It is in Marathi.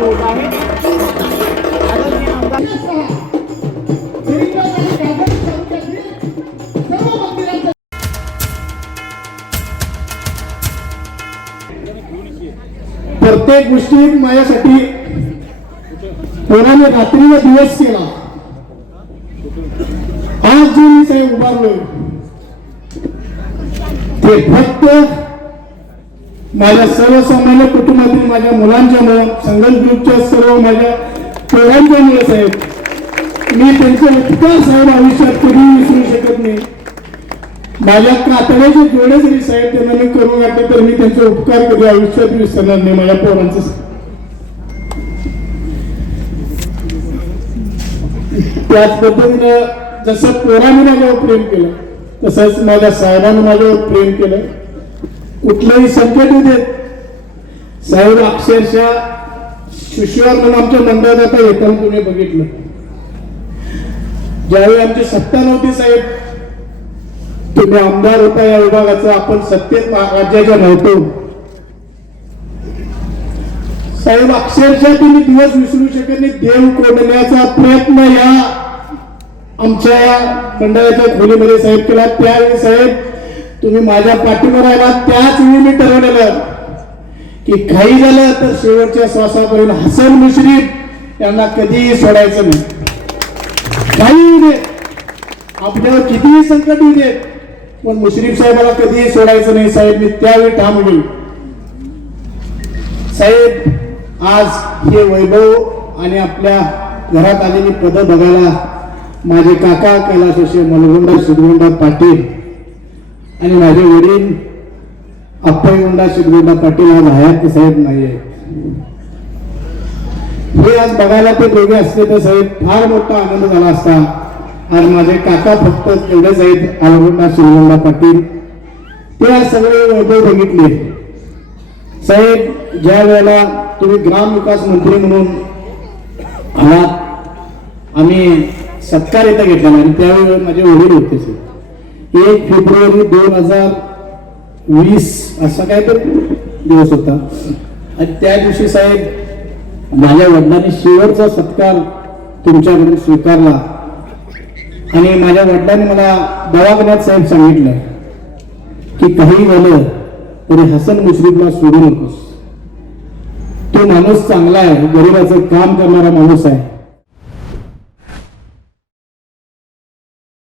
होत आहे. प्रत्येक गोष्टीत माझ्यासाठी कोणाने रात्रीला दिवस केला? आज जे मी साहेब उभारलो ते फक्त माझ्या सर्वसामान्य कुटुंब माझ्या मुलांच्या मुळे संगम ग्रुपच्या सर्व माझ्या पोरांच्या मुळे साहेब मी त्यांचा उपकार साहेब आयुष्यात कधी विसरू शकत नाही. माझ्या कातड्याचे जोडे जरी साहेब त्यांना मी करून वाटले तर मी त्यांचे उपकार कधी आयुष्यात विसरणार नाही माझ्या पोरांचं. त्याच पद्धतीनं जसं पोराने माझ्यावर प्रेम केलं तसंच माझ्या साहेबांनी माझ्यावर प्रेम केलं. कुठलंही संकट येऊ देत साहेब अक्षरशः शिशुवार म्हणून आमच्या मंडळात आता येताना तुम्ही बघितलं. ज्यावेळी आमची सत्ता नव्हती साहेब तुम्ही आमदार होता या विभागाचा आपण सत्तेत राज्याच्या नव्हतो. साहेब अक्षरशः तुम्ही दिवस विसरू शकत नाही देव कोंडण्याचा प्रयत्न या आमच्या मंडळाच्या खोलीमध्ये साहेब केला. त्यावेळी साहेब तुम्ही माझ्या पाठीवर आला त्याच वेळी मी ठरवलेलं की काही झालं तर शेवटच्या श्वासापर्यंत हसन मुश्रीफ यांना कधीही सोडायचं नाही. काही येऊ दे कितीही संकट येऊ दे पण मुश्रीफ साहेबाला कधीही सोडायचं नाही. साहेब मी त्यावेळी ठाम होईल. साहेब आज हे वैभव आणि आपल्या घरात आलेली पद बघायला माझे काका कैलास मलगुंडा सिद्धगुंडा पाटील आणि माझे वडील अप्पाईगुंडा शिरगुंडा पाटील आज हयात साहेब नाही हे आज बघायला ते दोघे असते तर साहेब फार मोठा आनंद झाला असता. आज माझे काका फक्त एवढेच आहेत अलगुंडा शिरगुंडा पाटील. ते आज सगळे वैभव बघितले. साहेब ज्या वेळेला तुम्ही ग्राम विकास मंत्री म्हणून आलात आम्ही सत्कार इथं घेतला आणि त्यावेळी माझे वडील होते साहेब. एक फेब्रुवारी दोन हजार वीस असा काय तर दिवस होता. आणि त्या दिवशी साहेब माझ्या वडिलांनी शेवटचा सत्कार तुमच्याकडून स्वीकारला. आणि माझ्या वडिलांनी मला दवाखान्यात साहेब सांगितलं की काही झालं तरी हसन मुश्रीफला सोडू नकोस. तो माणूस चांगला आहे गरिबाचं काम करणारा माणूस आहे.